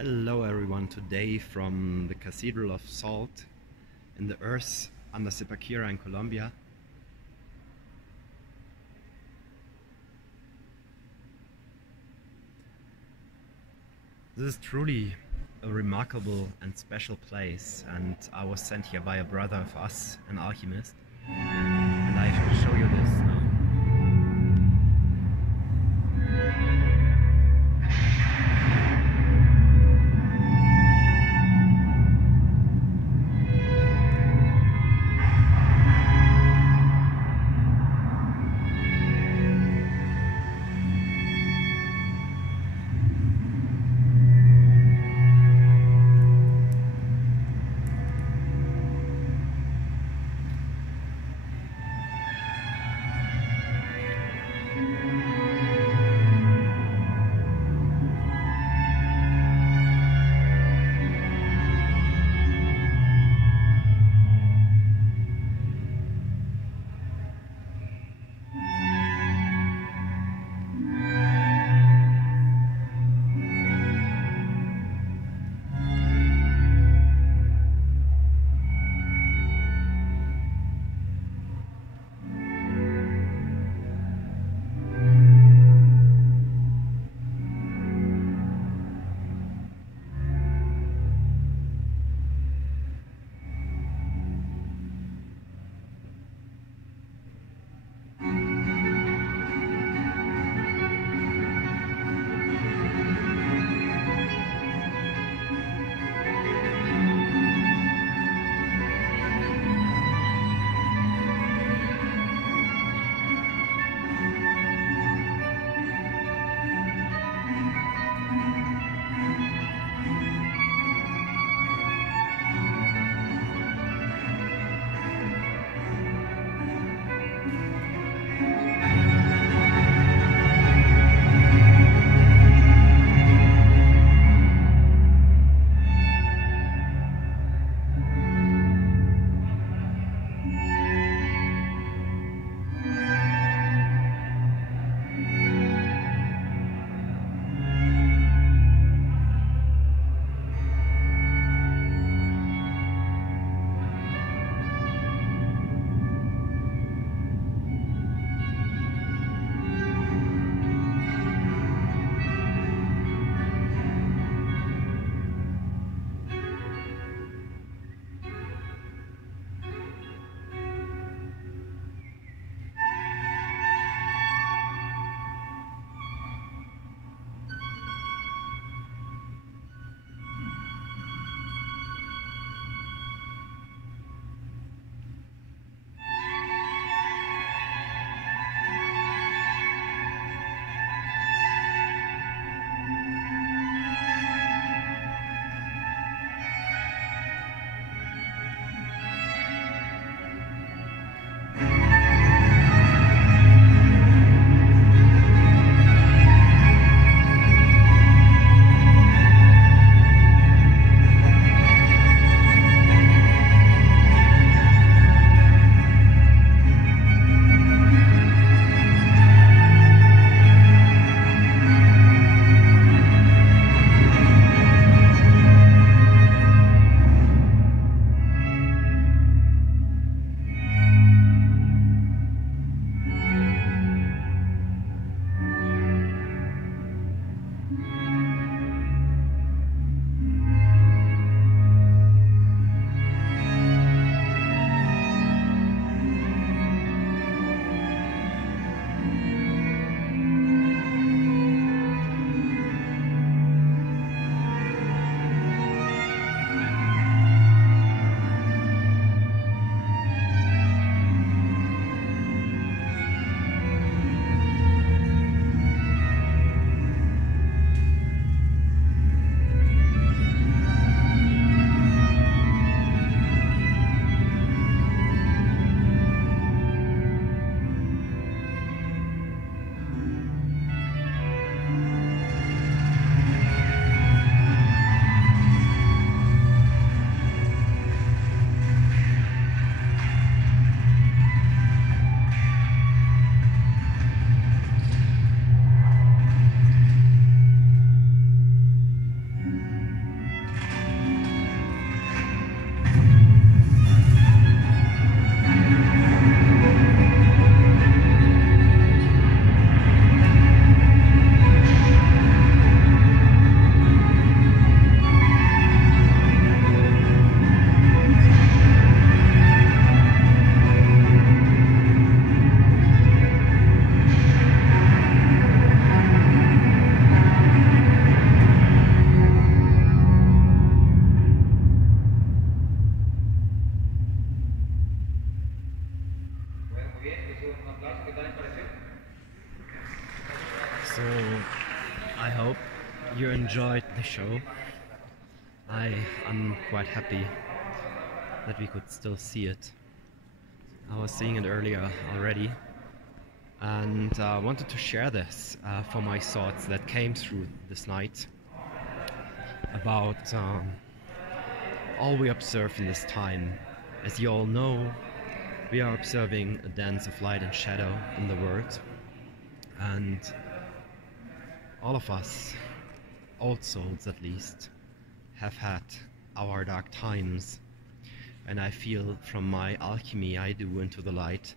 Hello everyone, today from the Cathedral of Salt in the earth under Zipaquirá in Colombia. This is truly a remarkable and special place, and I was sent here by a brother of us, an alchemist, and I shall show you this now. enjoyed the show. I'm quite happy that we could still see it. I was seeing it earlier already, and wanted to share this for my thoughts that came through this night about all we observe in this time. As you all know, we are observing a dance of light and shadow in the world, and all of us, old souls at least, have had our dark times. And I feel from my alchemy I do into the light,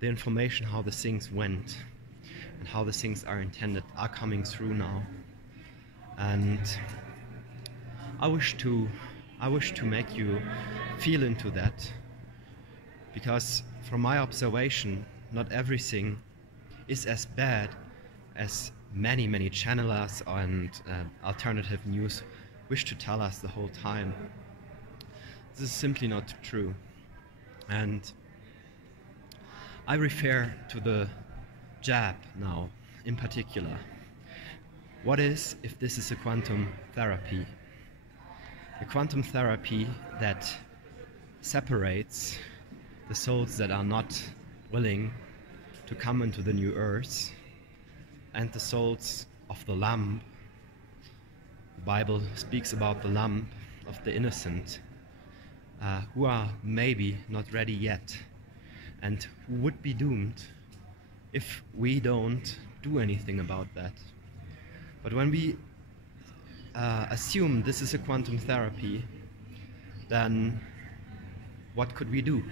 the information how the things went and how the things are intended are coming through now. And I wish to make you feel into that, because from my observation, not everything is as bad as many channelers and alternative news wish to tell us the whole time. This is simply not true. And I refer to the jab now in particular. What is if this is a quantum therapy? A quantum therapy that separates the souls that are not willing to come into the new earth and the souls of the lamb. The Bible speaks about the lamb of the innocent, who are maybe not ready yet and who would be doomed if we don't do anything about that. But when we assume this is a quantum therapy, then what could we do?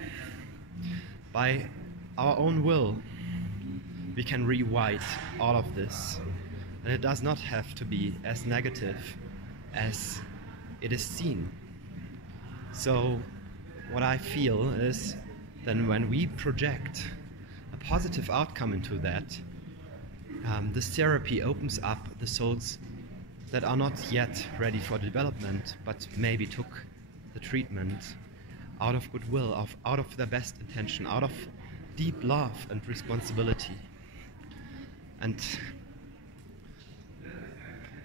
By our own will, we can rewrite all of this, and it does not have to be as negative as it is seen. So what I feel is then when we project a positive outcome into that, this therapy opens up the souls that are not yet ready for development, but maybe took the treatment out of goodwill, out of their best intention, out of deep love and responsibility. And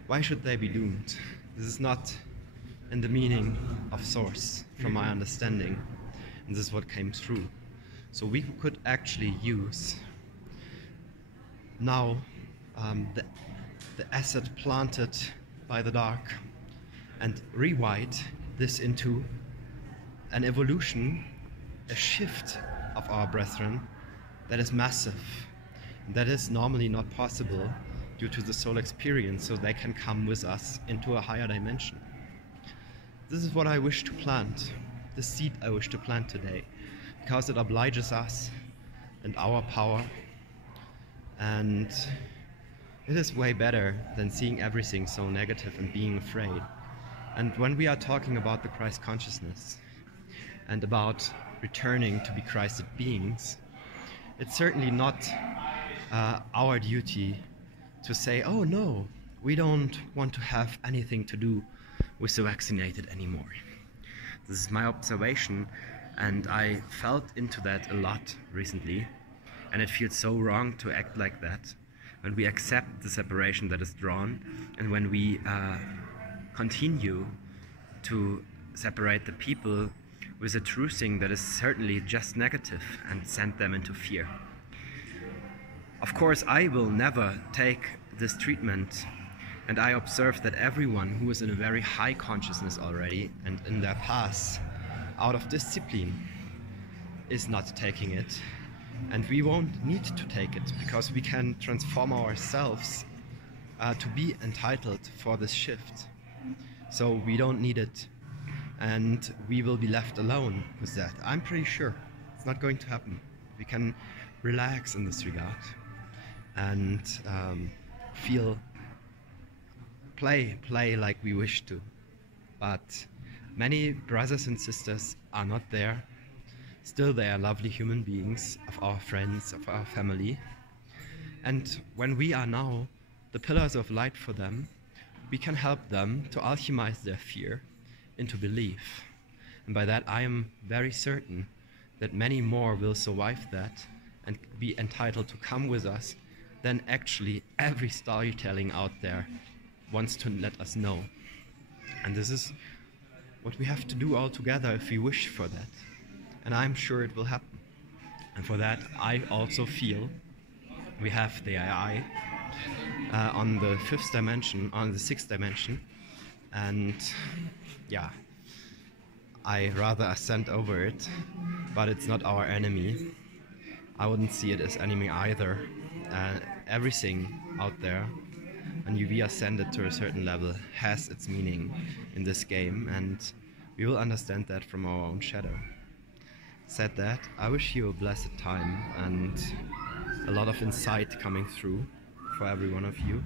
why should they be doomed? This is not in the meaning of source, from my understanding, and this is what came through. So we could actually use now the asset planted by the dark and rewrite this into an evolution, a shift of our brethren that is massive, that is normally not possible due to the soul experience, so they can come with us into a higher dimension. This is what I wish to plant, the seed I wish to plant today, because it obliges us and our power, and it is way better than seeing everything so negative and being afraid. And when we are talking about the Christ consciousness and about returning to be Christed beings, it's certainly not our duty to say, oh no, we don't want to have anything to do with the vaccinated anymore. This is my observation, and I felt into that a lot recently, and it feels so wrong to act like that when we accept the separation that is drawn, and when we continue to separate the people with a truthing that is certainly just negative and send them into fear. Of course, I will never take this treatment, and I observe that everyone who is in a very high consciousness already and in their path out of discipline is not taking it, and we won't need to take it because we can transform ourselves to be entitled for this shift. So we don't need it, and we will be left alone with that. I'm pretty sure it's not going to happen. We can relax in this regard and play like we wish to. But many brothers and sisters are not there. Still, they are lovely human beings, of our friends, of our family. And when we are now the pillars of light for them, we can help them to alchemize their fear into belief. And by that, I am very certain that many more will survive that and be entitled to come with us than actually every storytelling out there wants to let us know. And this is what we have to do all together if we wish for that. And I'm sure it will happen. And for that, I also feel we have the AI on the 5th dimension, on the 6th dimension. And yeah, I rather ascend over it, but it's not our enemy. I wouldn't see it as enemy either. Everything out there, and we ascended to a certain level, has its meaning in this game, and we will understand that from our own shadow. Said that, I wish you a blessed time and a lot of insight coming through for every one of you,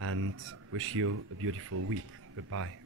and wish you a beautiful week. Goodbye.